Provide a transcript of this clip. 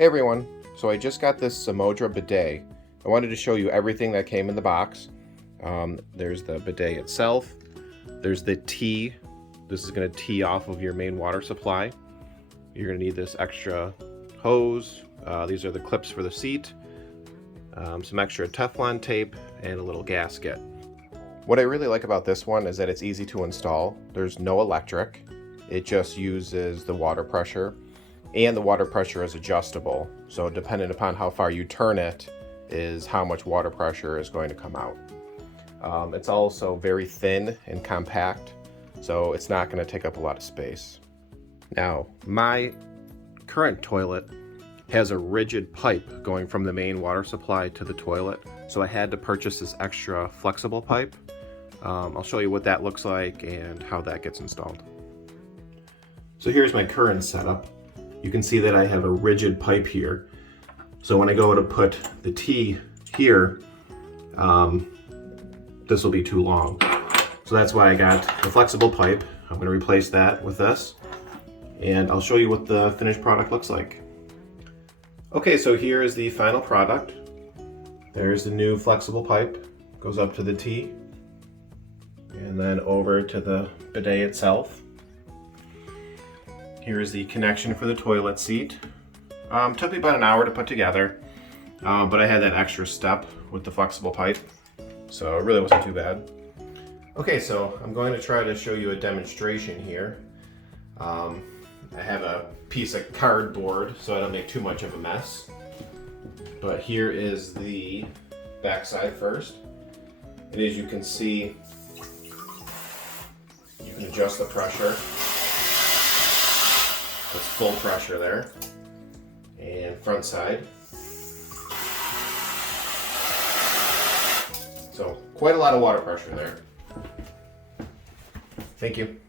Hey everyone, so I just got this Samodra bidet. I wanted to show you everything that came in the box. There's the bidet itself. There's the tee. This is going to tee off of your main water supply. You're going to need this extra hose. These are the clips for the seat. Some extra Teflon tape and a little gasket. What I really like about this one is that it's easy to install. There's no electric. It just uses the water pressure. And the water pressure is adjustable, so depending upon how far you turn it is how much water pressure is going to come out. It's also very thin and compact, so it's not going to take up a lot of space. Now, my current toilet has a rigid pipe going from the main water supply to the toilet, so I had to purchase this extra flexible pipe. I'll show you what that looks like and how that gets installed. So here's my current setup. You can see that I have a rigid pipe here. So when I go to put the tee here, this will be too long. So that's why I got the flexible pipe. I'm going to replace that with this, and I'll show you what the finished product looks like. Okay, so here is the final product. There's the new flexible pipe. Goes up to the tee, and then over to the bidet itself. Here's the connection for the toilet seat. Took me about an hour to put together, but I had that extra step with the flexible pipe, so it really wasn't too bad. Okay, so I'm going to try to show you a demonstration here. I have a piece of cardboard so I don't make too much of a mess. But here is the back side first. And as you can see, you can adjust the pressure. That's full pressure there. And front side. So quite a lot of water pressure there. Thank you.